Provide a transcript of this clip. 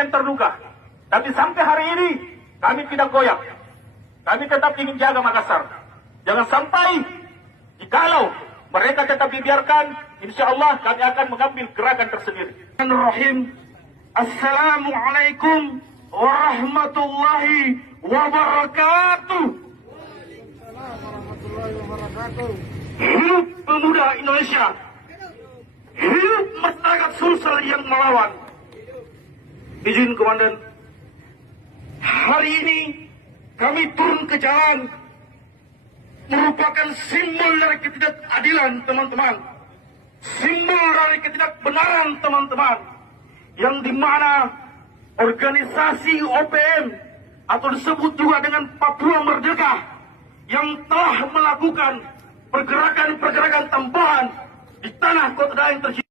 dan terluka. Tapi sampai hari ini kami tidak goyah. Kami tetap ingin jaga Makassar. Jangan sampai jikalau mereka tetap dibiarkan, insya Allah kami akan mengambil gerakan tersendiri. Bismillahirrahmanirrahim. Assalamualaikum warahmatullahi wabarakatuh. Hidup pemuda Indonesia. Hidup masyarakat Sulsel yang melawan. Izin Komandan, hari ini kami turun ke jalan merupakan simbol dari ketidakadilan, teman-teman. Simbol dari ketidakbenaran, teman-teman. Yang dimana organisasi OPM atau disebut juga dengan Papua Merdeka yang telah melakukan pergerakan-pergerakan tambahan di tanah Kota Daeng tercinta.